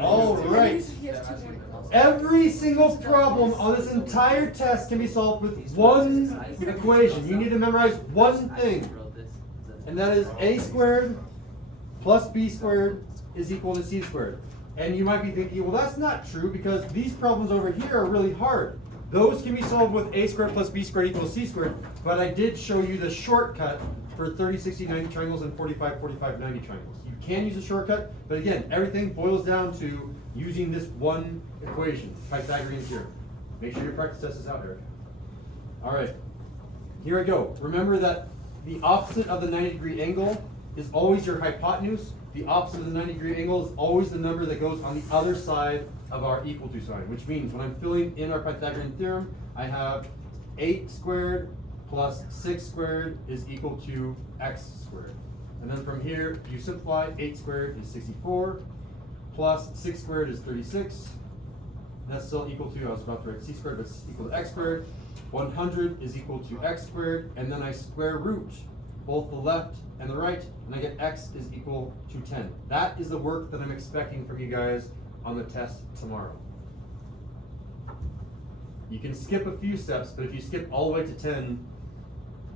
All right. Every single problem on this entire test can be solved with one equation. You need to memorize one thing, and that is a squared plus b squared is equal to c squared. And you might be thinking, well, that's not true because these problems over here are really hard. Those can be solved with a squared plus b squared equals c squared, but I did show you the shortcut for 30, 60, 90 triangles and 45, 45, 90 triangles. You can use a shortcut, but again, everything boils down to using this one equation, Pythagorean theorem. Make sure your practice test is out, Eric. All right, here I go. Remember that the opposite of the 90-degree angle is always your hypotenuse. The opposite of the 90-degree angle is always the number that goes on the other side of our equal to sign, which means when I'm filling in our Pythagorean theorem, I have 8 squared plus 6 squared is equal to x squared. And then from here, you simplify, 8 squared is 64, plus 6 squared is 36. That's still equal to, I was about to write c squared, but it's equal to x squared. 100 is equal to x squared, and then I square root both the left and the right, and I get x is equal to 10. That is the work that I'm expecting from you guys on the test tomorrow. You can skip a few steps, but if you skip all the way to 10,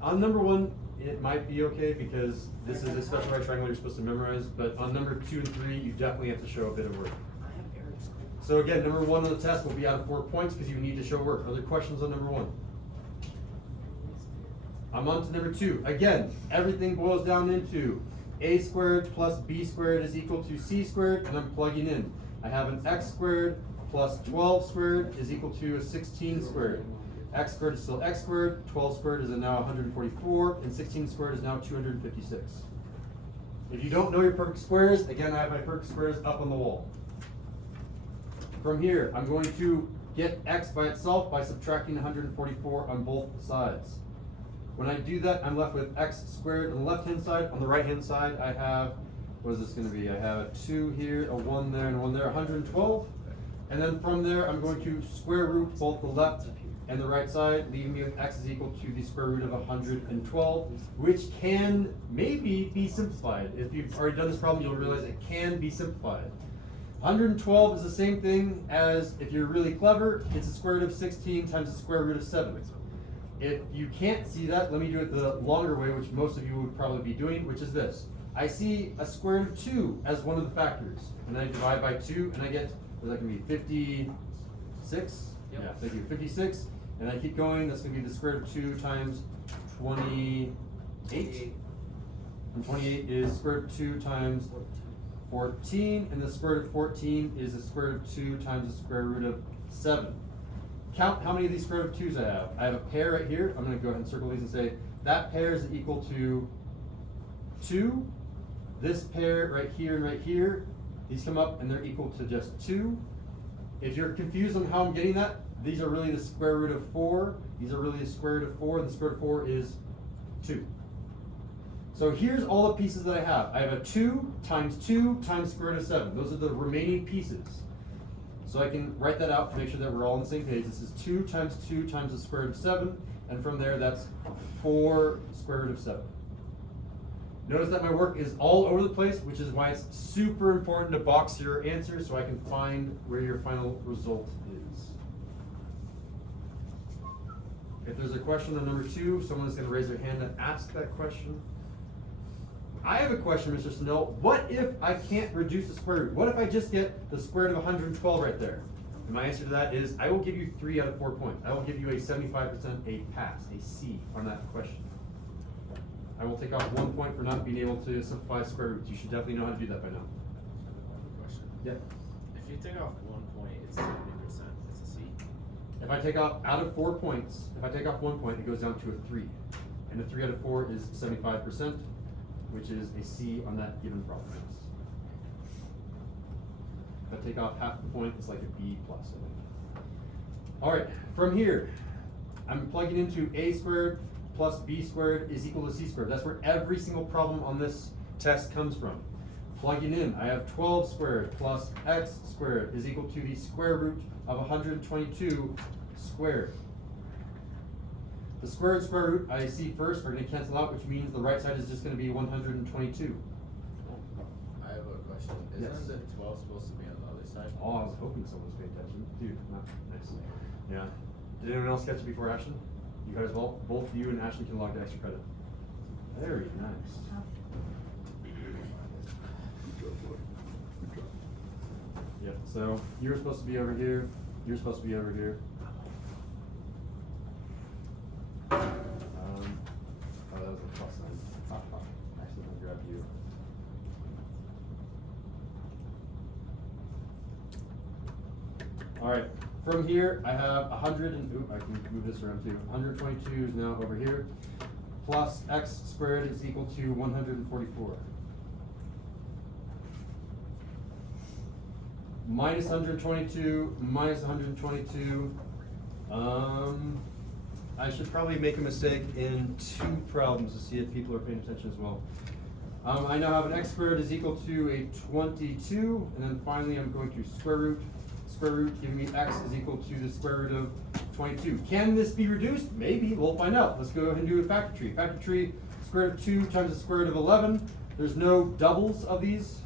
on number 1, it might be okay because this is a special right triangle you're supposed to memorize, but on number 2 and 3, you definitely have to show a bit of work. So again, number 1 on the test will be out of 4 points because you need to show work. Other questions on number 1? I'm on to number 2. Again, everything boils down into a squared plus b squared is equal to c squared, and I'm plugging in. I have an x squared plus 12 squared is equal to a 16 squared. X squared is still x squared, 12 squared is now 144, and 16 squared is now 256. If you don't know your perfect squares, again, I have my perfect squares up on the wall. From here, I'm going to get x by itself by subtracting 144 on both sides. When I do that, I'm left with x squared on the left-hand side. On the right-hand side, I have, what is this going to be? I have a 2 here, a 1 there, and a 1 there, 112. And then from there, I'm going to square root both the left and the right side, leaving me with x is equal to the square root of 112, which can maybe be simplified. If you've already done this problem, you'll realize it can be simplified. 112 is the same thing as, if you're really clever, it's the square root of 16 times the square root of 7. If you can't see that, let me do it the longer way, which most of you would probably be doing, which is this. I see a square root of 2 as one of the factors, and I divide by 2, and I get, what is that going to be, 56? Yep. Yeah, thank you, 56. And I keep going, that's going to be the square root of 2 times 28. And 28 is square root of 2 times 14, and the square root of 14 is the square root of 2 times the square root of 7. Count how many of these square root of 2's I have. I have a pair right here. I'm going to go ahead and circle these and say that pair is equal to 2. This pair right here and right here, these come up and they're equal to just 2. If you're confused on how I'm getting that, these are really the square root of 4. These are really the square root of 4, and the square root of 4 is 2. So here's all the pieces that I have. I have a 2 times square root of 7. Those are the remaining pieces. So I can write that out to make sure that we're all on the same page. This is 2 times the square root of 7, and from there that's 4 square root of 7. Notice that my work is all over the place, which is why it's super important to box your answers so I can find where your final result is. If there's a question on number 2, someone's going to raise their hand and ask that question. I have a question, Mr. Snell. What if I can't reduce the square root? What if I just get the square root of 112 right there? And my answer to that is I will give you 3 out of 4 points. I will give you a 75% a pass, a C on that question. I will take off 1 point for not being able to simplify square roots. You should definitely know how to do that by now. Question. Yeah. If you take off 1 point, it's 70%. It's a C. If I take off out of 4 points, if I take off 1 point, it goes down to a 3. And a 3 out of 4 is 75%, which is a C on that given problem. If I take off half the point, it's like a B plus, I think. All right, from here, I'm plugging into a squared plus b squared is equal to c squared. That's where every single problem on this test comes from. Plugging in, I have 12 squared plus x squared is equal to the square root of 122 squared. The square and square root I see first are going to cancel out, which means the right side is just going to be 122. I have a question. Yes. Isn't the 12 supposed to be on the other side? Oh, I was hoping someone was paying attention. Dude, not nice. Yeah. Did anyone else catch it before Ashton? You guys both you and Ashton can log the extra credit. Very nice. Yep, so you're supposed to be over here, you're supposed to be over here. Oh, that was a plus sign. Actually, I'll grab you. Alright, from here I have 100 and, oop, I can move this around too. 122 is now over here. Plus x squared is equal to 144. Minus 122, minus 122. I should probably make a mistake in 2 problems to see if people are paying attention as well. I now have an x squared is equal to a 22, and then finally I'm going to square root. Square root giving me x is equal to the square root of 22. Can this be reduced? Maybe, we'll find out. Let's go ahead and do a factor tree. Factor tree, square root of 2 times the square root of 11. There's no doubles of these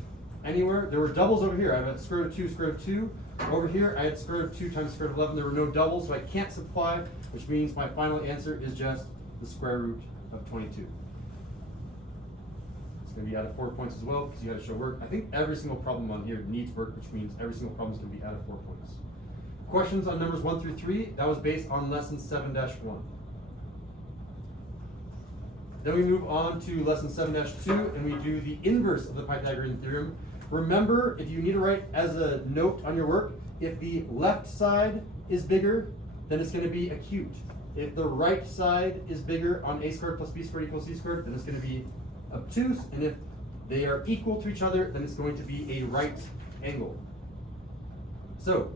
anywhere. There were doubles over here. I have square root of 2, square root of 2. Over here, I had square root of 2 times square root of 11. There were no doubles, so I can't simplify, which means my final answer is just the square root of 22. It's going to be out of 4 points as well, because you got to show work. I think every single problem on here needs work, which means every single problem is going to be out of 4 points. Questions on numbers 1 through 3, that was based on lesson 7-1. Then we move on to lesson 7-2, and we do the inverse of the Pythagorean theorem. Remember, if you need to write as a note on your work, if the left side is bigger, then it's going to be acute. If the right side is bigger on a squared plus b squared equals c squared, then it's going to be obtuse. And if they are equal to each other, then it's going to be a right angle. So,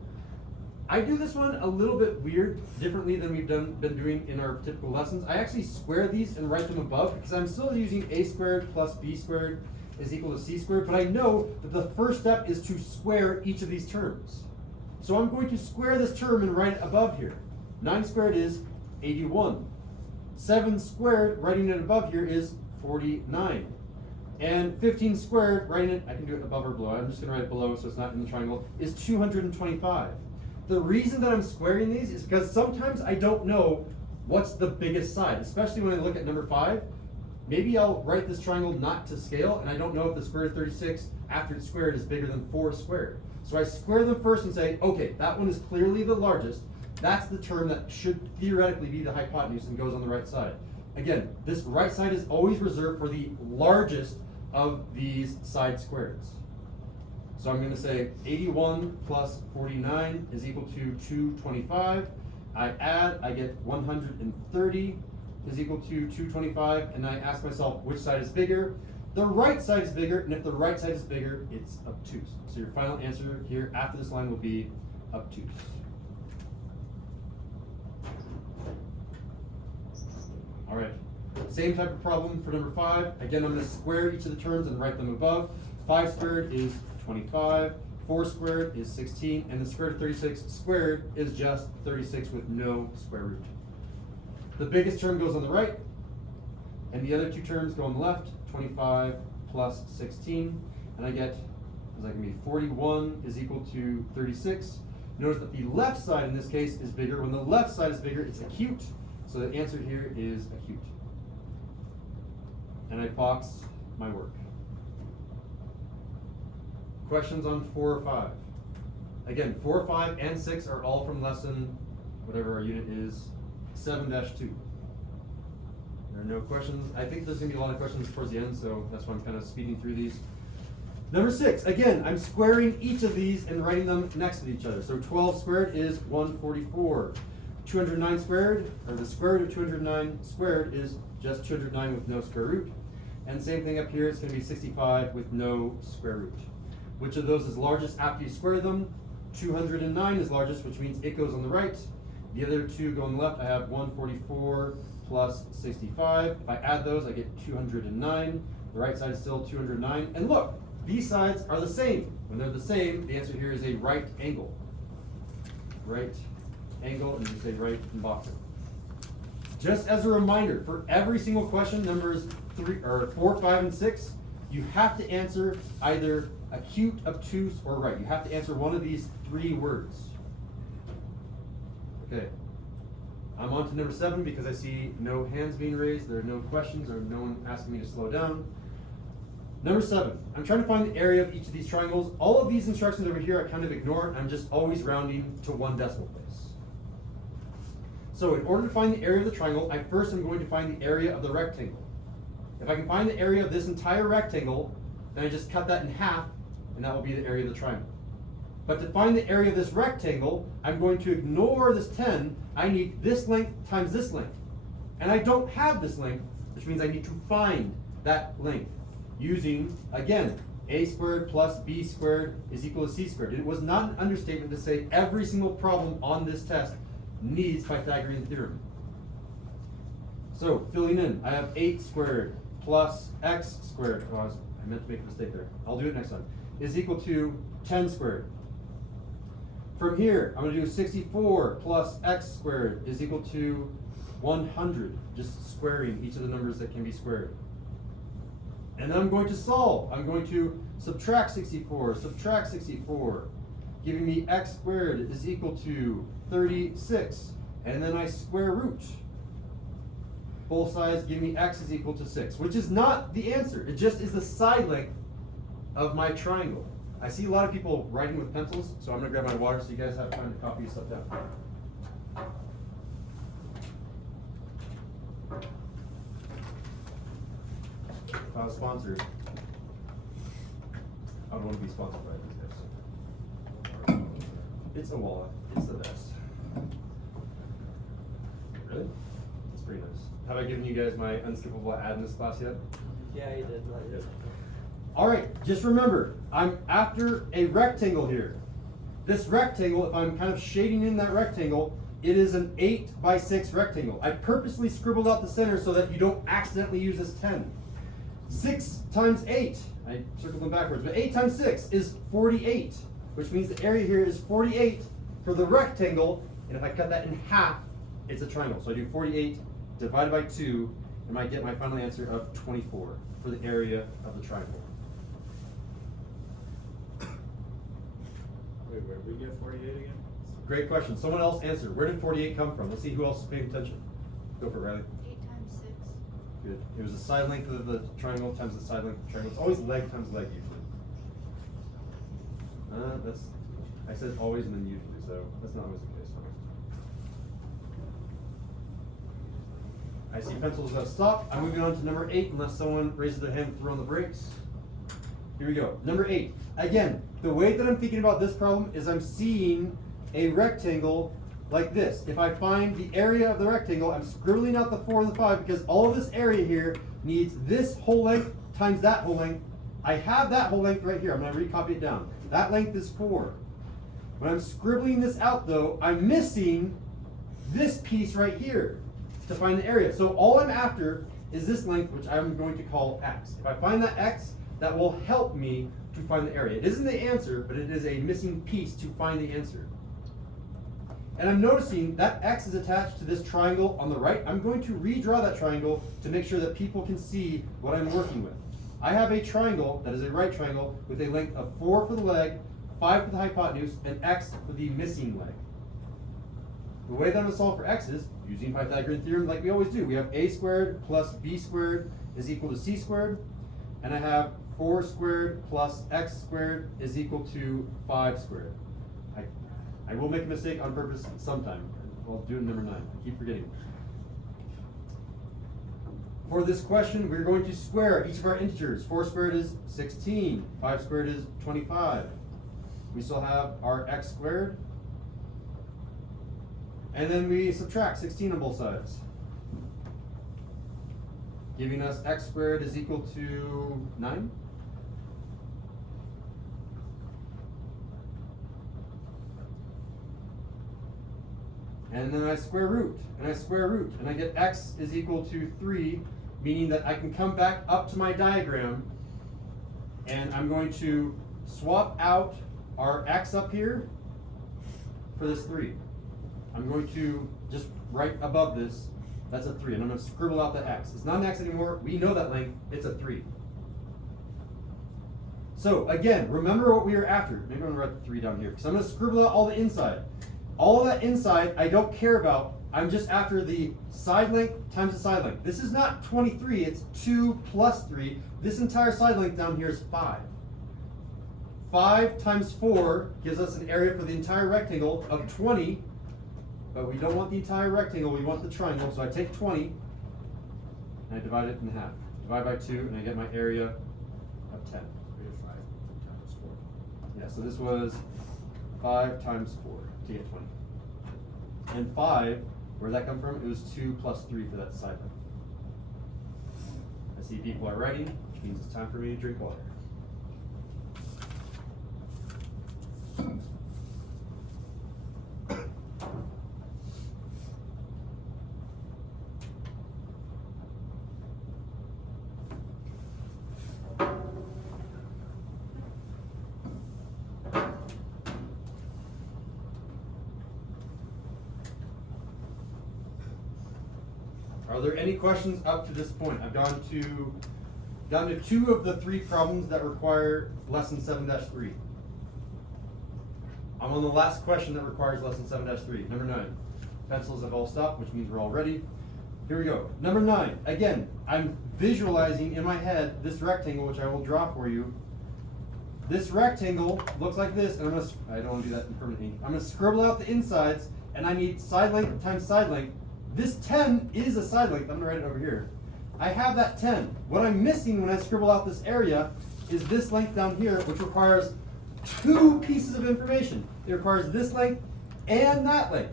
I do this one a little bit weird, differently than we've been doing in our typical lessons. I actually square these and write them above, because I'm still using a squared plus b squared is equal to c squared, but I know that the first step is to square each of these terms. So I'm going to square this term and write it above here. 9 squared is 81. 7 squared, writing it above here, is 49. And 15 squared, writing it, I can do it above or below, I'm just going to write it below so it's not in the triangle, is 225. The reason that I'm squaring these is because sometimes I don't know what's the biggest side, especially when I look at number 5. Maybe I'll write this triangle not to scale, and I don't know if the square root of 36 after it's squared is bigger than 4 squared. So I square them first and say, okay, that one is clearly the largest. That's the term that should theoretically be the hypotenuse and goes on the right side. Again, this right side is always reserved for the largest of these side squares. So I'm going to say 81 plus 49 is equal to 225. I add, I get 130 is equal to 225, and I ask myself which side is bigger. The right side is bigger, and if the right side is bigger, it's obtuse. So your final answer here after this line will be obtuse. All right, same type of problem for number 5. Again, I'm going to square each of the terms and write them above. 5 squared is 25, 4 squared is 16, and the square root of 36 squared is just 36 with no square root. The biggest term goes on the right, and the other 2 terms go on the left, 25 plus 16, and I get, is that going to be 41 is equal to 36. Notice that the left side in this case is bigger. When the left side is bigger, it's acute, so the answer here is acute. And I box my work. Questions on 4 or 5? Again, 4, 5, and 6 are all from lesson, whatever our unit is, 7-2. There are no questions. I think there's going to be a lot of questions towards the end, so that's why I'm kind of speeding through these. Number 6, again, I'm squaring each of these and writing them next to each other. So 12 squared is 144. 209 squared, or the square root of 209 squared is just 209 with no square root. And same thing up here, it's going to be 65 with no square root. Which of those is largest after you square them? 209 is largest, which means it goes on the right. The other 2 go on the left. I have 144 plus 65. If I add those, I get 209. The right side is still 209. And look, these sides are the same. When they're the same, the answer here is a right angle. Right angle, and you say right and box it. Just as a reminder, for every single question, numbers 4, 5, and 6, you have to answer either acute, obtuse, or right. You have to answer one of these 3 words. Okay. I'm on to number 7 because I see no hands being raised, there are no questions, or no one asking me to slow down. Number 7, I'm trying to find the area of each of these triangles. All of these instructions over here I kind of ignore. I'm just always rounding to 1 decimal place. So in order to find the area of the triangle, I first am going to find the area of the rectangle. If I can find the area of this entire rectangle, then I just cut that in half, and that will be the area of the triangle. But to find the area of this rectangle, I'm going to ignore this 10. I need this length times this length. And I don't have this length, which means I need to find that length using, again, a squared plus b squared is equal to c squared. It was not an understatement to say every single problem on this test needs Pythagorean theorem. So, filling in, I have 8 squared plus x squared. Oh, I meant to make a mistake there. I'll do it next time. Is equal to 10 squared. From here, I'm going to do 64 plus x squared is equal to 100. Just squaring each of the numbers that can be squared. And then I'm going to solve. I'm going to subtract 64, giving me x squared is equal to 36. And then I square root. Both sides give me x is equal to 6, which is not the answer. It just is the side length of my triangle. I see a lot of people writing with pencils, so I'm going to grab my water so you guys have time to copy stuff down. If I was sponsored, I would want to be sponsored by these guys. It's a wallet. It's the best. Really? It's pretty nice. Have I given you guys my unskippable ad in this class yet? Yeah, you did. Yes. All right, just remember, I'm after a rectangle here. This rectangle, if I'm kind of shading in that rectangle, it is an 8 by 6 rectangle. I purposely scribbled out the center so that you don't accidentally use this 10. 6 times 8, I circled them backwards, but 8 times 6 is 48, which means the area here is 48 for the rectangle, and if I cut that in half, it's a triangle. So I do 48 divided by 2, and I get my final answer of 24 for the area of the triangle. Wait, where did we get 48 again? Great question. Someone else answer. Where did 48 come from? Let's see who else is paying attention. Go for it, Riley. 8 times 6. Good. It was the side length of the triangle times the side length of the triangle. It's always leg times leg usually. I said always and then usually, so that's not always the case. I see pencils have stopped. I'm moving on to number 8 unless someone raises their hand and throw on the brakes. Here we go. Number 8. Again, the way that I'm thinking about this problem is I'm seeing a rectangle like this. If I find the area of the rectangle, I'm scribbling out the 4 and the 5 because all of this area here needs this whole length times that whole length. I have that whole length right here. I'm going to recopy it down. That length is 4. When I'm scribbling this out though, I'm missing this piece right here to find the area. So all I'm after is this length, which I'm going to call x. If I find that x, that will help me to find the area. It isn't the answer, but it is a missing piece to find the answer. And I'm noticing that x is attached to this triangle on the right. I'm going to redraw that triangle to make sure that people can see what I'm working with. I have a triangle that is a right triangle with a length of 4 for the leg, 5 for the hypotenuse, and x for the missing leg. The way that I'm going to solve for x is using Pythagorean theorem like we always do. We have a squared plus b squared is equal to c squared, and I have 4 squared plus x squared is equal to 5 squared. I will make a mistake on purpose sometime. I'll do it in number 9. I keep forgetting. For this question, we're going to square each of our integers. 4 squared is 16. 5 squared is 25. We still have our x squared. And then we subtract 16 on both sides, giving us x squared is equal to 9. And then I square root, and I square root, and I get x is equal to 3, meaning that I can come back up to my diagram, and I'm going to swap out our x up here for this 3. I'm going to just right above this, that's a 3, and I'm going to scribble out the x. It's not an x anymore, we know that length, it's a 3. So again, remember what we were after. Maybe I'm gonna write the 3 down here, because I'm gonna scribble out all the inside. All of that inside I don't care about. I'm just after the side length times the side length. This is not 23, it's 2 plus 3. This entire side length down here is 5. 5 times 4 gives us an area for the entire rectangle of 20, but we don't want the entire rectangle, we want the triangle. So I take 20 and I divide it in half. Divide by 2 and I get my area of 10. We have 5 times 4. Yeah, so this was 5 times 4 to get 20. And 5, where'd that come from? It was 2 plus 3 for that side length. I see people are writing, which means it's time for me to drink water. Are there any questions up to this point? I've down to 2 of the 3 problems that require lesson 7-3. I'm on the last question that requires lesson 7-3, number 9. Pencils have all stopped, which means we're all ready. Here we go. Number 9. Again, I'm visualizing in my head this rectangle, which I will draw for you. This rectangle looks like this, and I don't want to do that in permanent ink. I'm going to scribble out the insides, and I need side length times side length. This 10 is a side length. I'm going to write it over here. I have that 10. What I'm missing when I scribble out this area is this length down here, which requires 2 pieces of information. It requires this length and that length.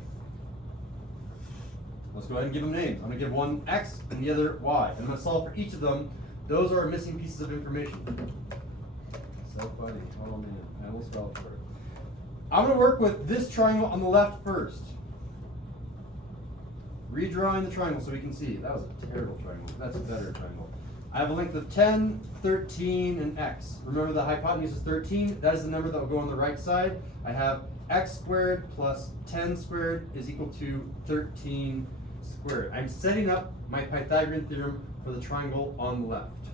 Let's go ahead and give them names. I'm going to give one X and the other Y. And I'm going to solve for each of them. Those are missing pieces of information. So funny. Oh man, I almost fell for it. I'm going to work with this triangle on the left first. Redrawing the triangle so we can see. That was a terrible triangle. That's a better triangle. I have a length of 10, 13, and x. Remember the hypotenuse is 13. That is the number that will go on the right side. I have x squared plus 10 squared is equal to 13 squared. I'm setting up my Pythagorean theorem for the triangle on the left.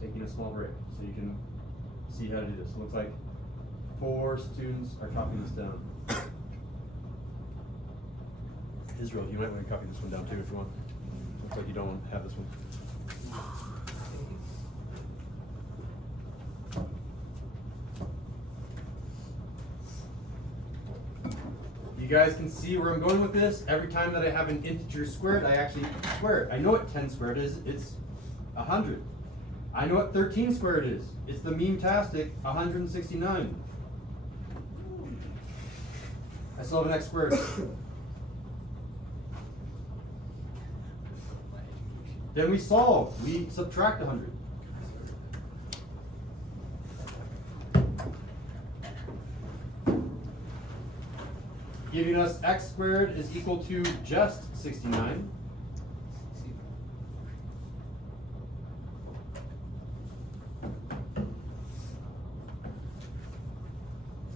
Taking a small break so you can see how to do this. It looks like 4 students are copying this down. Israel, you might want to copy this one down too if you want. Looks like you don't want to have this one. You guys can see where I'm going with this. Every time that I have an integer squared, I actually square it. I know what 10 squared is. It's 100. I know what 13 squared is. It's the meme-tastic 169. I still have an x squared. Then we solve. We subtract 100. Giving us x squared is equal to just 69.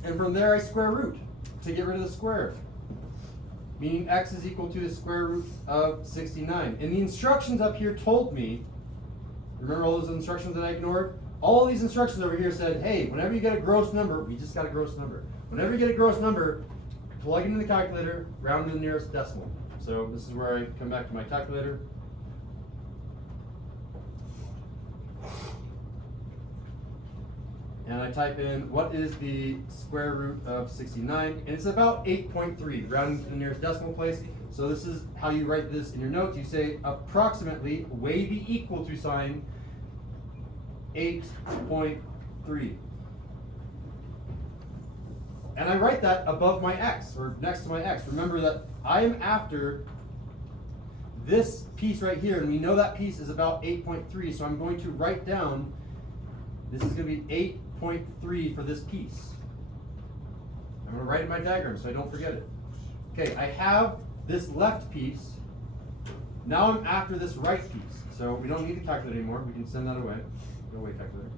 And from there I square root to get rid of the square. Meaning x is equal to the square root of 69. And the instructions up here told me, remember all those instructions that I ignored? All these instructions over here said, hey, whenever you get a gross number, we just got a gross number. Whenever you get a gross number, plug it in the calculator, round to the nearest decimal. So this is where I come back to my calculator. And I type in, what is the square root of 69? And it's about 8.3, rounding to the nearest decimal place. So this is how you write this in your notes. You say approximately, wavy equal to sign, 8.3. And I write that above my x, or next to my x. Remember that I am after this piece right here, and we know that piece is about 8.3, so I'm going to write down, this is going to be 8.3 for this piece. I'm going to write it in my diagram so I don't forget it. Okay, I have this left piece. Now I'm after this right piece. So we don't need the calculator anymore. We can send that away. Go away, calculator.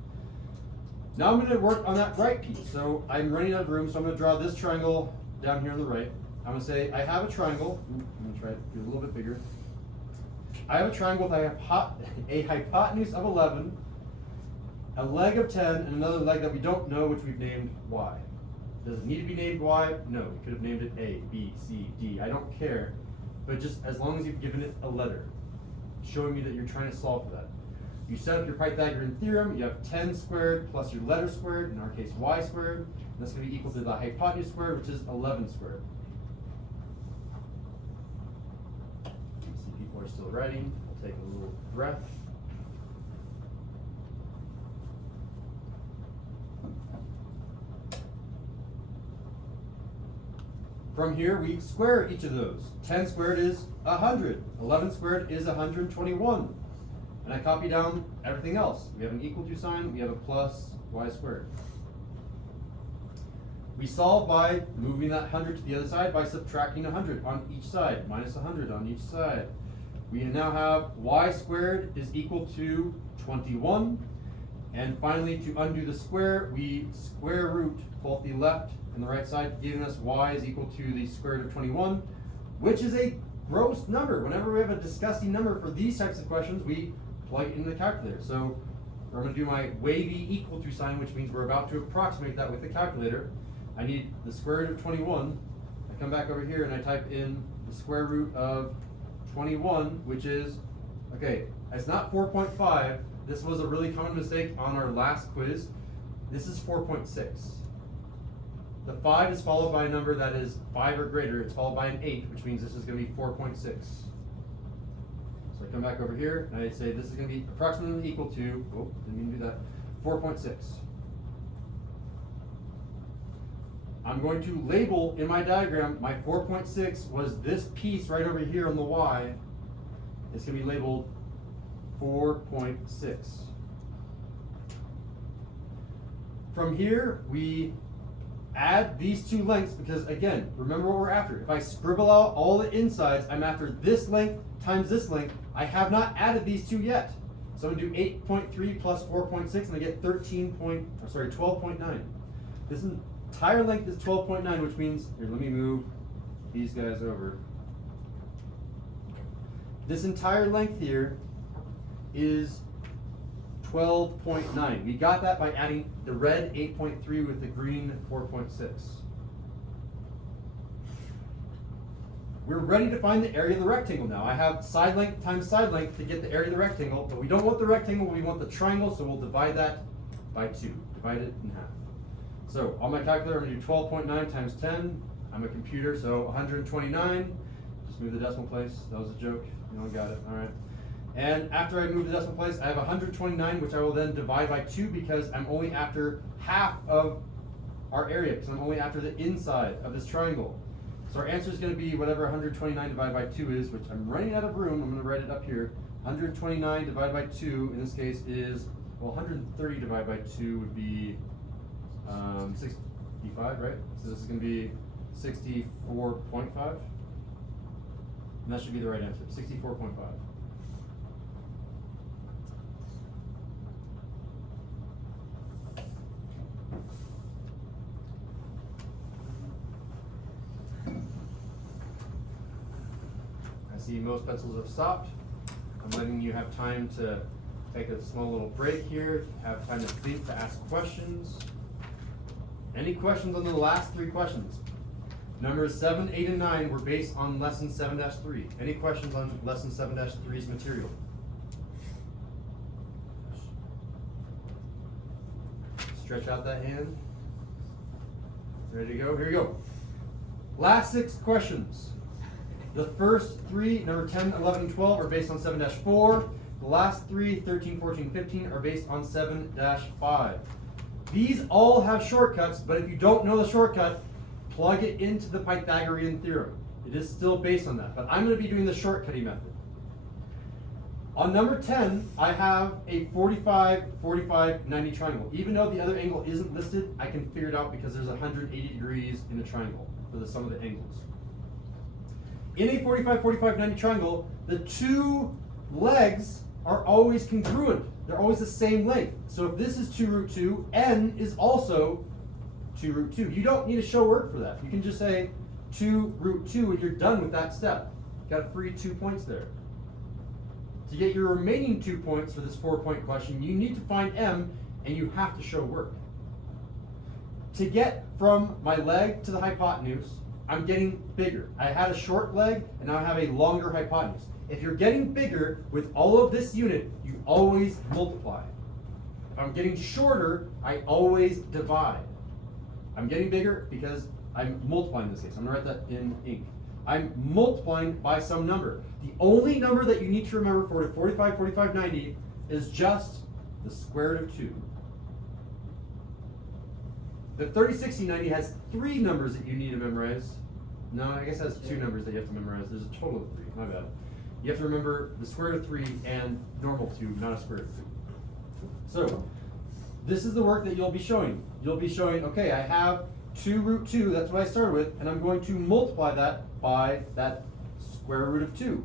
Now I'm going to work on that right piece. So I'm running out of room, so I'm going to draw this triangle down here on the right. I'm going to say I have a triangle. I'm going to try it do a little bit bigger. I have a triangle with a hypotenuse of 11 a leg of 10 and another leg that we don't know, which we've named y. Does it need to be named y? No, we could have named it A, B, C, D. I don't care, but just as long as you've given it a letter, showing me that you're trying to solve for that. You set up your Pythagorean theorem, you have 10 squared plus your letter squared, in our case y squared, and that's going to be equal to the hypotenuse squared, which is 11 squared. See, people are still writing. I'll take a little breath. From here, we square each of those. 10 squared is 100. 11 squared is 121. And I copy down everything else. We have an equal to sign, we have a plus y squared. We solve by moving that 100 to the other side by subtracting 100 on each side, minus 100 on each side. We now have y squared is equal to 21. And finally, to undo the square, we square root both the left and the right side, giving us y is equal to the square root of 21, which is a gross number. Whenever we have a disgusting number for these types of questions, we plug it in the calculator. So we're going to do my wavy equal to sign, which means we're about to approximate that with the calculator. I need the square root of 21. I come back over here and I type in the square root of 21, which is, okay, it's not 4.5. This was a really common mistake on our last quiz. This is 4.6. The 5 is followed by a number that is 5 or greater. It's followed by an 8, which means this is going to be 4.6. So I come back over here and I say this is going to be approximately equal to, oh, didn't mean to do that, 4.6. I'm going to label in my diagram, my 4.6 was this piece right over here on the y. It's going to be labeled 4.6. From here, we add these two lengths because, again, remember what we're after. If I scribble out all the insides, I'm after this length times this length. I have not added these two yet. So I'm going to do 8.3 plus 4.6 and I get 12.9. This entire length is 12.9, which means, here, let me move these guys over. This entire length here is 12.9. We got that by adding the red 8.3 with the green 4.6. We're ready to find the area of the rectangle now. I have side length times side length to get the area of the rectangle, but we don't want the rectangle, we want the triangle, so we'll divide that by 2. Divide it in half. So on my calculator, I'm going to do 12.9 times 10. I'm a computer, so 129. Just move the decimal place. That was a joke. You all got it. All right. And after I move the decimal place, I have 129, which I will then divide by 2 because I'm only after half of our area, because I'm only after the inside of this triangle. So our answer is going to be whatever 129 divided by 2 is, which I'm running out of room. I'm going to write it up here. 129 divided by 2 in this case is, well, 130 divided by 2 would be 65, right? So this is going to be 64.5. And that should be the right answer, 64.5. I see most pencils have stopped. I'm letting you have time to take a small little break here, have time to think, to ask questions. Any questions on the last 3 questions? Numbers 7, 8, and 9 were based on lesson 7-3. Any questions on lesson 7-3's material? Stretch out that hand. Ready to go? Here we go. Last 6 questions. The first 3, number 10, 11, and 12, are based on 7-4. The last 3, 13, 14, 15, are based on 7-5. These all have shortcuts, but if you don't know the shortcut, plug it into the Pythagorean theorem. It is still based on that, but I'm going to be doing the shortcutting method. On number 10, I have a 45, 45, 90 triangle. Even though the other angle isn't listed, I can figure it out because there's 180 degrees in a triangle for the sum of the angles. In a 45, 45, 90 triangle, the 2 legs are always congruent. They're always the same length. So if this is 2 root 2, n is also 2 root 2. You don't need a show word for that. You can just say 2 root 2 and you're done with that step. Got a free 2 points there. To get your remaining 2 points for this 4-point question, you need to find m, and you have to show work. To get from my leg to the hypotenuse, I'm getting bigger. I had a short leg, and now I have a longer hypotenuse. If you're getting bigger with all of this unit, you always multiply. If I'm getting shorter, I always divide. I'm getting bigger because I'm multiplying in this case. I'm gonna write that in ink. I'm multiplying by some number. The only number that you need to remember for 45, 45, 90 is just the square root of 2. The 30, 60, 90 has 3 numbers that you need to memorize. No, I guess it has 2 numbers that you have to memorize. There's a total of 3, my bad. You have to remember the square root of 3 and normal 2, not a square root of 3. So, this is the work that you'll be showing. You'll be showing, okay, I have 2 root 2, that's what I started with, and I'm going to multiply that by that square root of 2.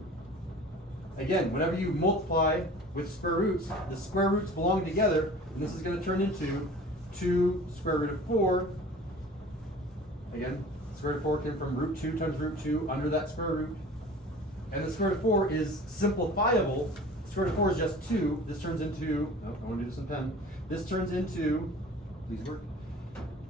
Again, whenever you multiply with square roots, the square roots belong together, and this is going to turn into 2 square root of 4. Again, square root of 4 came from root 2 times root 2 under that square root. And the square root of 4 is simplifiable. Square root of 4 is just 2. This turns into, oh, I want to do this in pen. This turns into, please work,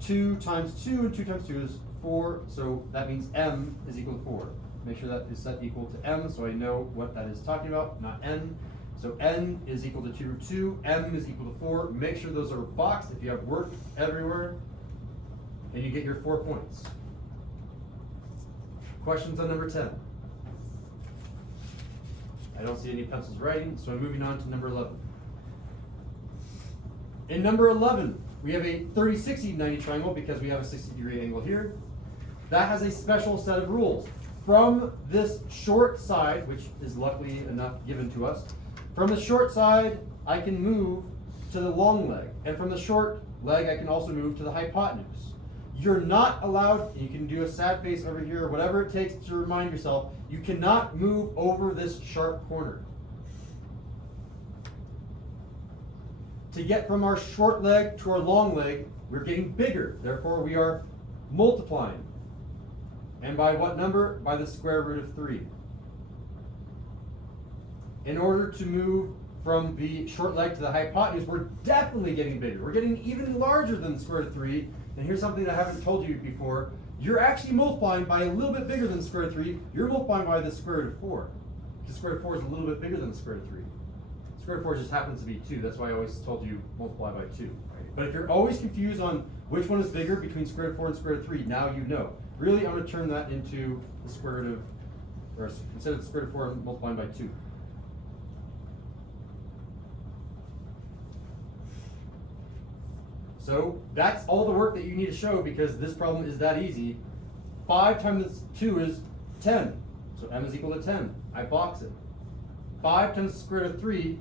2 times 2, and 2 times 2 is 4, so that means m is equal to 4. Make sure that is set equal to m so I know what that is talking about, not n. So n is equal to 2 root 2, m is equal to 4. Make sure those are boxed if you have work everywhere, and you get your 4 points. Questions on number 10? I don't see any pencils writing, so I'm moving on to number 11. In number 11, we have a 30, 60, 90 triangle because we have a 60-degree angle here. That has a special set of rules. From this short side, which is luckily enough given to us, from the short side, I can move to the long leg. And from the short leg, I can also move to the hypotenuse. You're not allowed, you can do a sad face over here, whatever it takes to remind yourself, you cannot move over this sharp corner. To get from our short leg to our long leg, we're getting bigger. Therefore, we are multiplying. And by what number? By the square root of 3. In order to move from the short leg to the hypotenuse, we're definitely getting bigger. We're getting even larger than the square root of 3. And here's something that I haven't told you before. You're actually multiplying by a little bit bigger than the square root of 3. You're multiplying by the square root of 4. The square root of 4 is a little bit bigger than the square root of 3. Square root of 4 just happens to be 2. That's why I always told you multiply by 2. But if you're always confused on which one is bigger between square root of 4 and square root of 3, now you know. Really, I'm going to turn that into the square root of, or instead of the square root of 4, I'm multiplying by 2. So that's all the work that you need to show because this problem is that easy. 5 times 2 is 10. So m is equal to 10. I box it. 5 times the square root of 3,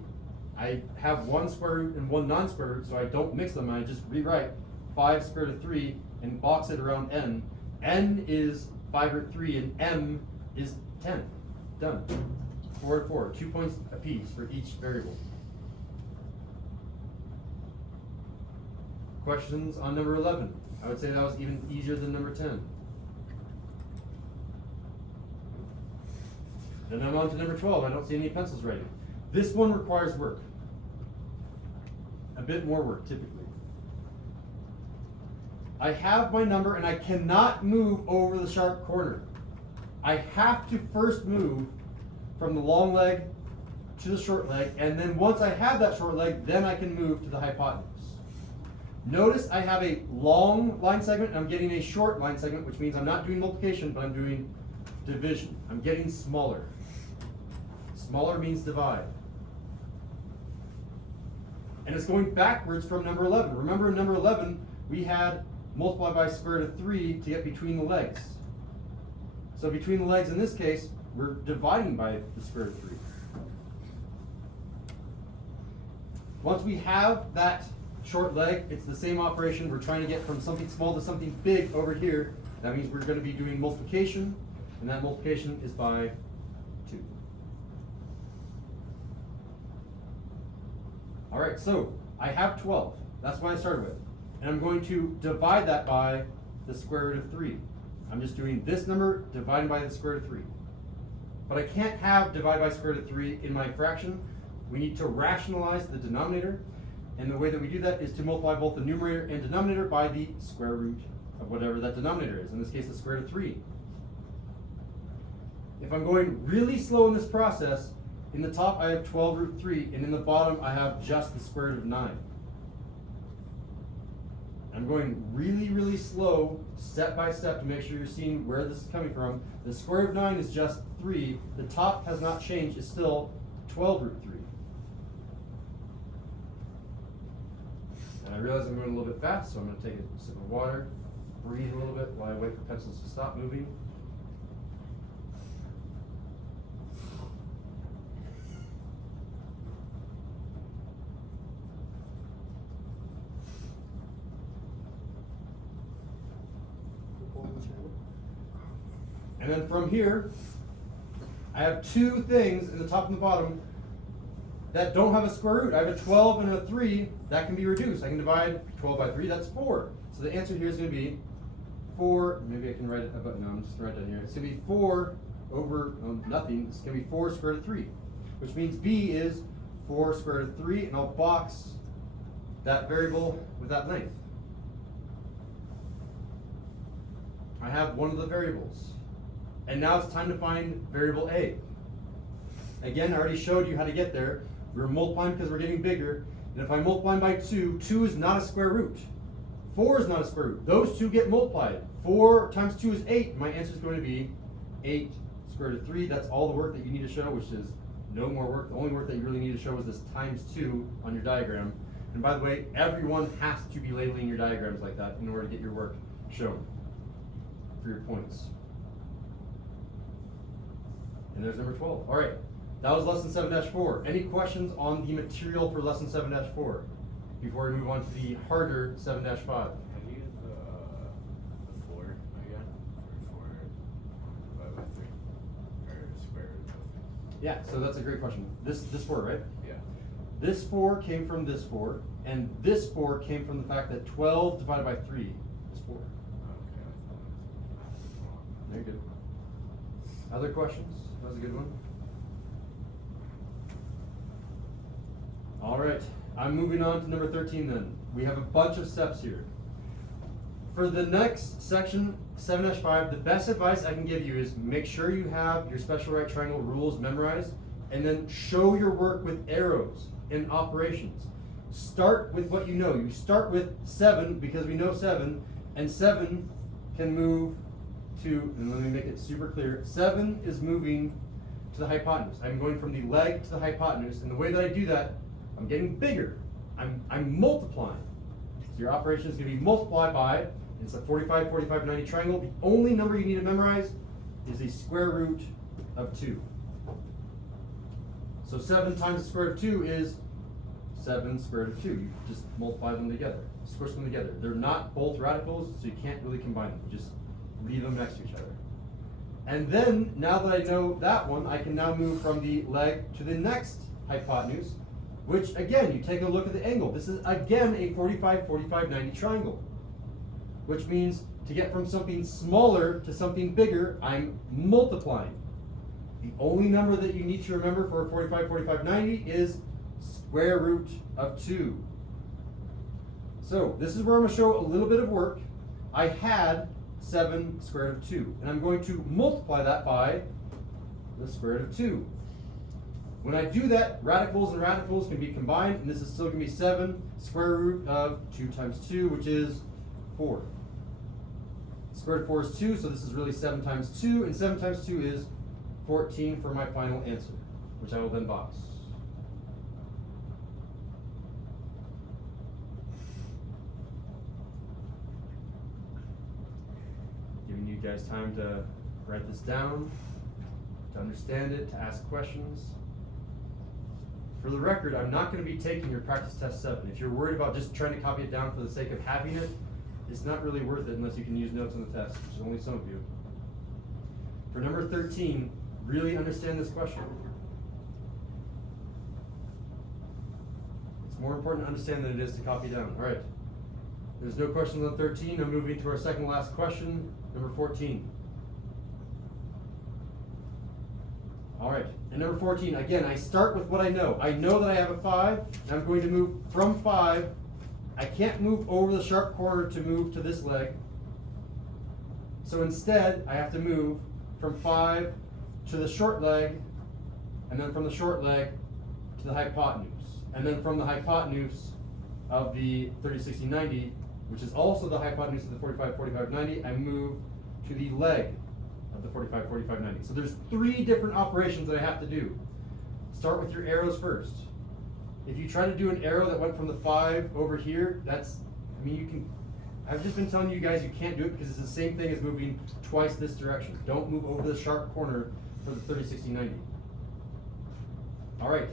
I have one square root and one non-square root, so I don't mix them. I just rewrite 5 square root of 3 and box it around n. N is 5 root 3 and m is 10. Done. 4 and 4. 2 points apiece for each variable. Questions on number 11? I would say that was even easier than number 10. Then I'm on to number 12. I don't see any pencils ready. This one requires work. A bit more work, typically. I have my number and I cannot move over the sharp corner. I have to first move from the long leg to the short leg, and then once I have that short leg, then I can move to the hypotenuse. Notice I have a long line segment and I'm getting a short line segment, which means I'm not doing multiplication, but I'm doing division. I'm getting smaller. Smaller means divide. And it's going backwards from number 11. Remember in number 11, we had multiply by square root of 3 to get between the legs. So between the legs in this case, we're dividing by the square root of 3. Once we have that short leg, it's the same operation. We're trying to get from something small to something big over here. That means we're going to be doing multiplication, and that multiplication is by 2. All right, so I have 12. That's what I started with. And I'm going to divide that by the square root of 3. I'm just doing this number divided by the square root of 3. But I can't have divide by square root of 3 in my fraction. We need to rationalize the denominator. And the way that we do that is to multiply both the numerator and denominator by the square root of whatever that denominator is. In this case, the square root of 3. If I'm going really slow in this process, in the top I have 12 root 3, and in the bottom I have just the square root of 9. I'm going really, really slow, step by step, to make sure you're seeing where this is coming from. The square root of 9 is just 3. The top has not changed. It's still 12 root 3. And I realize I'm going a little bit fast, so I'm going to take a sip of water, breathe a little bit while I wait for pencils to stop moving. And then from here, I have two things in the top and the bottom that don't have a square root. I have a 12 and a 3 that can be reduced. I can divide 12 by 3, that's 4. So the answer here is going to be 4, maybe I can write it, but no, I'm just going to write it down here. It's going to be 4 over nothing. It's going to be 4 square root of 3, which means B is 4 square root of 3, and I'll box that variable with that length. I have one of the variables. And now it's time to find variable A. Again, I already showed you how to get there. We're multiplying because we're getting bigger. And if I multiply by 2, 2 is not a square root. 4 is not a square root. Those two get multiplied. 4 times 2 is 8. My answer is going to be 8 square root of 3. That's all the work that you need to show, which is no more work. The only work that you really need to show is this times 2 on your diagram. And by the way, everyone has to be labeling your diagrams like that in order to get your work shown for your points. And there's number 12. All right, that was lesson 7-4. Any questions on the material for lesson 7-4 before we move on to the harder 7-5? Can you use the 4 again? Or 4 divided by 3? Or square root of 3? Yeah, so that's a great question. This 4, right? Yeah. This 4 came from this 4, and this 4 came from the fact that 12 divided by 3 is 4. Okay. Very good. Other questions? That was a good one. All right, I'm moving on to number 13 then. We have a bunch of steps here. For the next section, 7-5, the best advice I can give you is make sure you have your special right triangle rules memorized, and then show your work with arrows and operations. Start with what you know. You start with 7 because we know 7, and 7 can move to, and let me make it super clear, 7 is moving to the hypotenuse. I'm going from the leg to the hypotenuse, and the way that I do that, I'm getting bigger. I'm multiplying. So your operation is going to be multiplied by, it's a 45, 45, 90 triangle. The only number you need to memorize is the square root of 2. So 7 times the square root of 2 is 7 square root of 2. You just multiply them together, squish them together. They're not both radicals, so you can't really combine them. You just leave them next to each other. And then, now that I know that one, I can now move from the leg to the next hypotenuse, which again, you take a look at the angle. This is again a 45, 45, 90 triangle, which means to get from something smaller to something bigger, I'm multiplying. The only number that you need to remember for 45, 45, 90 is square root of 2. So this is where I'm going to show a little bit of work. I had 7 square root of 2, and I'm going to multiply that by the square root of 2. When I do that, radicals and radicals can be combined, and this is still going to be 7 square root of 2 times 2, which is 4. Square root of 4 is 2, so this is really 7 times 2, and 7 times 2 is 14 for my final answer, which I will then box. Giving you guys time to write this down, to understand it, to ask questions. For the record, I'm not going to be taking your practice test 7. If you're worried about just trying to copy it down for the sake of having it, it's not really worth it unless you can use notes on the test, which is only some of you. For number 13, really understand this question. It's more important to understand than it is to copy down. All right. There's no questions on 13. I'm moving to our second last question, number 14. All right. And number 14, again, I start with what I know. I know that I have a 5, and I'm going to move from 5. I can't move over the sharp corner to move to this leg. So instead, I have to move from 5 to the short leg, and then from the short leg to the hypotenuse. And then from the hypotenuse of the 30, 60, 90, which is also the hypotenuse of the 45, 45, 90, I move to the leg of the 45, 45, 90. So there's 3 different operations that I have to do. Start with your arrows first. If you try to do an arrow that went from the 5 over here, I've just been telling you guys you can't do it because it's the same thing as moving twice this direction. Don't move over the sharp corner for the 30, 60, 90. All right.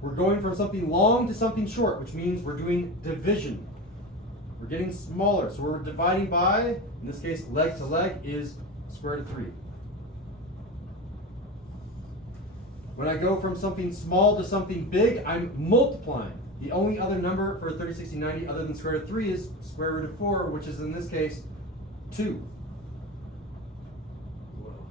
We're going from something long to something short, which means we're doing division. We're getting smaller. So we're dividing by, in this case, leg to leg is square root of 3. When I go from something small to something big, I'm multiplying. The only other number for 30, 60, 90 other than square root of 3 is square root of 4, which is in this case 2. Whoa.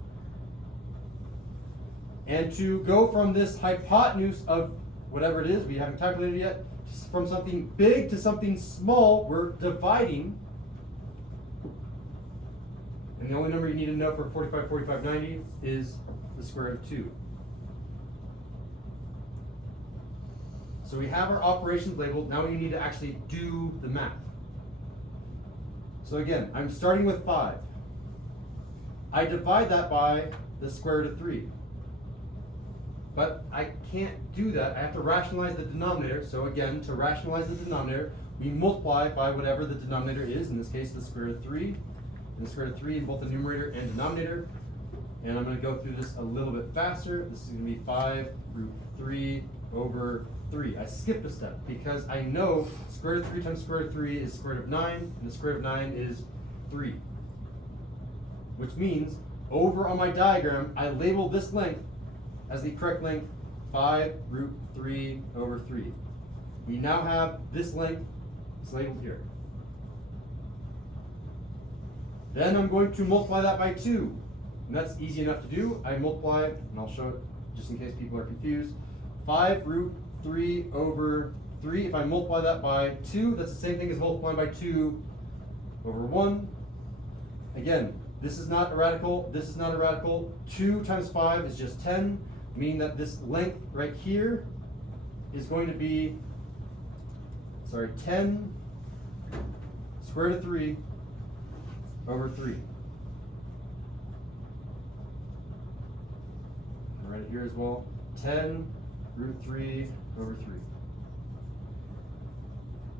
And to go from this hypotenuse of whatever it is, we haven't calculated yet, from something big to something small, we're dividing. And the only number you need to know for 45, 45, 90 is the square root of 2. So we have our operations labeled. Now we need to actually do the math. So again, I'm starting with 5. I divide that by the square root of 3. But I can't do that. I have to rationalize the denominator. So again, to rationalize the denominator, we multiply by whatever the denominator is. In this case, the square root of 3. And the square root of 3 in both the numerator and denominator. And I'm going to go through this a little bit faster. This is going to be 5 root 3 over 3. I skipped a step because I know square root of 3 times square root of 3 is square root of 9, and the square root of 9 is 3. Which means, over on my diagram, I label this length as the correct length, 5 root 3 over 3. We now have this length, it's labeled here. Then I'm going to multiply that by 2. And that's easy enough to do. I multiply it, and I'll show it just in case people are confused. 5 root 3 over 3. If I multiply that by 2, that's the same thing as multiplying by 2 over 1. Again, this is not a radical, this is not a radical. 2 times 5 is just 10, meaning that this length right here is going to be, 10 square root of 3 over 3. I'll write it here as well. 10 root 3 over 3.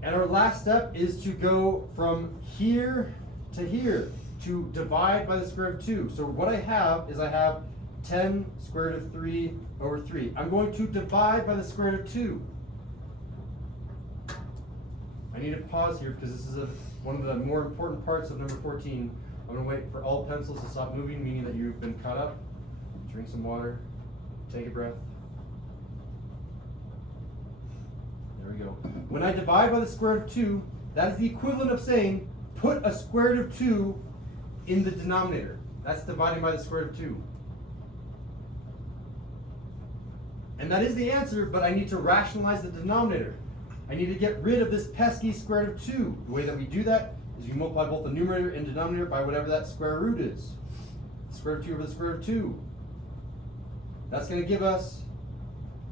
And our last step is to go from here to here, to divide by the square root of 2. So what I have is I have 10 square root of 3 over 3. I'm going to divide by the square root of 2. I need to pause here because this is one of the more important parts of number 14. I'm going to wait for all pencils to stop moving, meaning that you've been caught up. Drink some water. Take a breath. There we go. When I divide by the square root of 2, that is the equivalent of saying, put a square root of 2 in the denominator. That's dividing by the square root of 2. And that is the answer, but I need to rationalize the denominator. I need to get rid of this pesky square root of 2. The way that we do that is we multiply both the numerator and denominator by whatever that square root is. The square root of 2 over the square root of 2. That's going to give us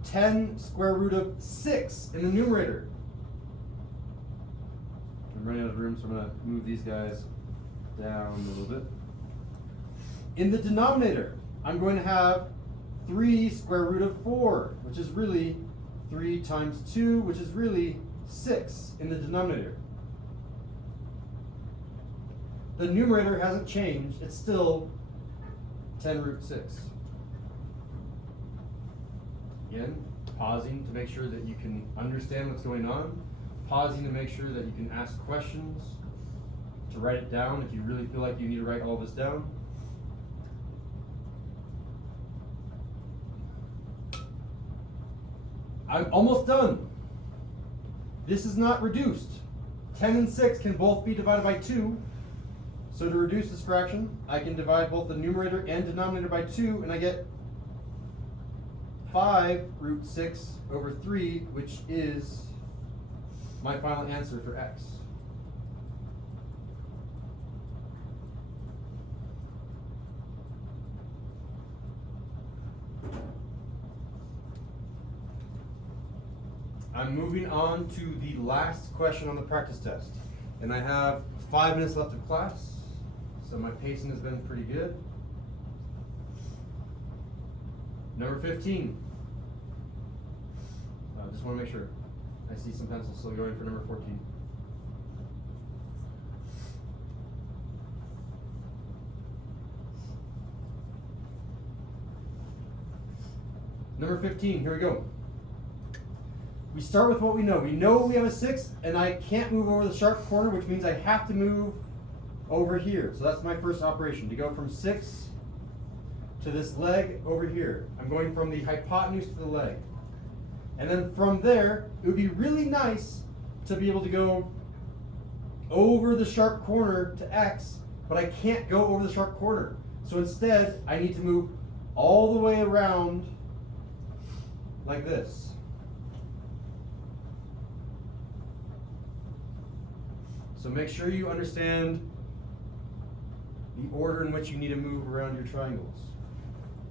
10 square root of 6 in the numerator. I'm running out of room, so I'm going to move these guys down a little bit. In the denominator, I'm going to have 3 square root of 4, which is really 3 times 2, which is really 6 in the denominator. The numerator hasn't changed. It's still 10 root 6. Again, pausing to make sure that you can understand what's going on. Pausing to make sure that you can ask questions. To write it down if you really feel like you need to write all this down. I'm almost done. This is not reduced. 10 and 6 can both be divided by 2. So to reduce this fraction, I can divide both the numerator and denominator by 2, and I get 5 root 6 over 3, which is my final answer for x. I'm moving on to the last question on the practice test. And I have 5 minutes left of class, so my pacing has been pretty good. Number 15. Just want to make sure. I see some pencils still going for number 14. Number 15, here we go. We start with what we know. We know we have a 6, and I can't move over the sharp corner, which means I have to move over here. So that's my first operation, to go from 6 to this leg over here. I'm going from the hypotenuse to the leg. And then from there, it would be really nice to be able to go over the sharp corner to x, but I can't go over the sharp corner. So instead, I need to move all the way around like this. So make sure you understand the order in which you need to move around your triangles.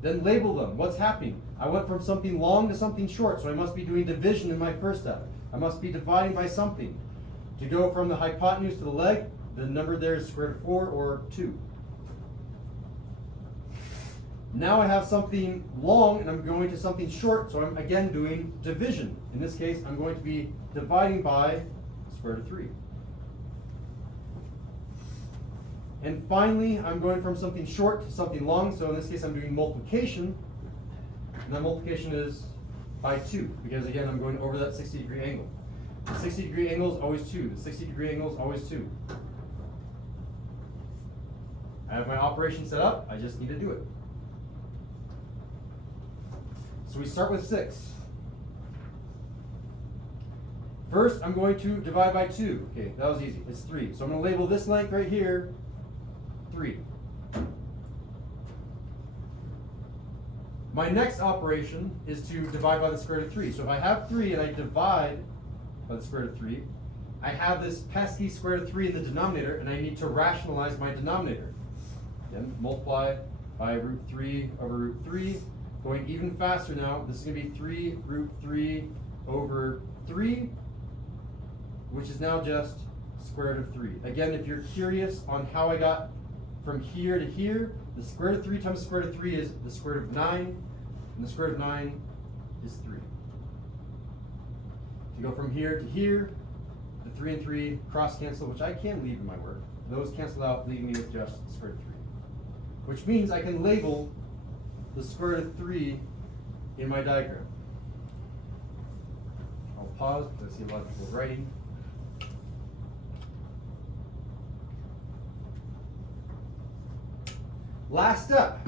Then label them. What's happening? I went from something long to something short, so I must be doing division in my first step. I must be dividing by something. To go from the hypotenuse to the leg, the number there is square root of 4 or 2. Now I have something long and I'm going to something short, so I'm again doing division. In this case, I'm going to be dividing by square root of 3. And finally, I'm going from something short to something long, so in this case I'm doing multiplication. And that multiplication is by 2, because again I'm going over that 60-degree angle. The 60-degree angle is always 2. The 60-degree angle is always 2. I have my operation set up, I just need to do it. So we start with 6. First, I'm going to divide by 2. Okay, that was easy. It's 3. So I'm going to label this length right here 3. My next operation is to divide by the square root of 3. So if I have 3 and I divide by the square root of 3, I have this pesky square root of 3 in the denominator, and I need to rationalize my denominator. Again, multiply by root 3 over root 3. Going even faster now, this is going to be 3 root 3 over 3, which is now just square root of 3. Again, if you're curious on how I got from here to here, the square root of 3 times the square root of 3 is the square root of 9, and the square root of 9 is 3. To go from here to here, the 3 and 3 cross cancel, which I can leave in my work. Those cancel out, leaving me with just the square root of 3. Which means I can label the square root of 3 in my diagram. I'll pause because I see a lot of people writing. Last step.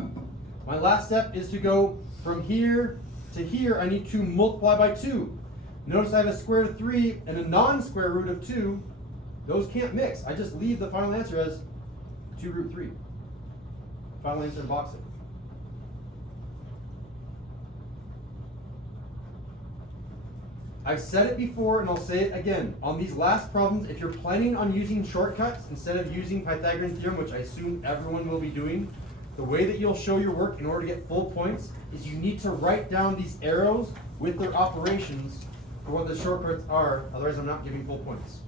My last step is to go from here to here. I need to multiply by 2. Notice I have a square root of 3 and a non-square root of 2. Those can't mix. I just leave the final answer as 2 root 3. Final answer in boxing. I've said it before and I'll say it again. On these last problems, if you're planning on using shortcuts instead of using Pythagorean theorem, which I assume everyone will be doing, the way that you'll show your work in order to get full points is you need to write down these arrows with their operations for what the shortcuts are, otherwise I'm not giving full points.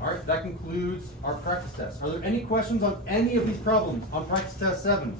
Alright, that concludes our practice test. Are there any questions on any of these problems on practice test 7?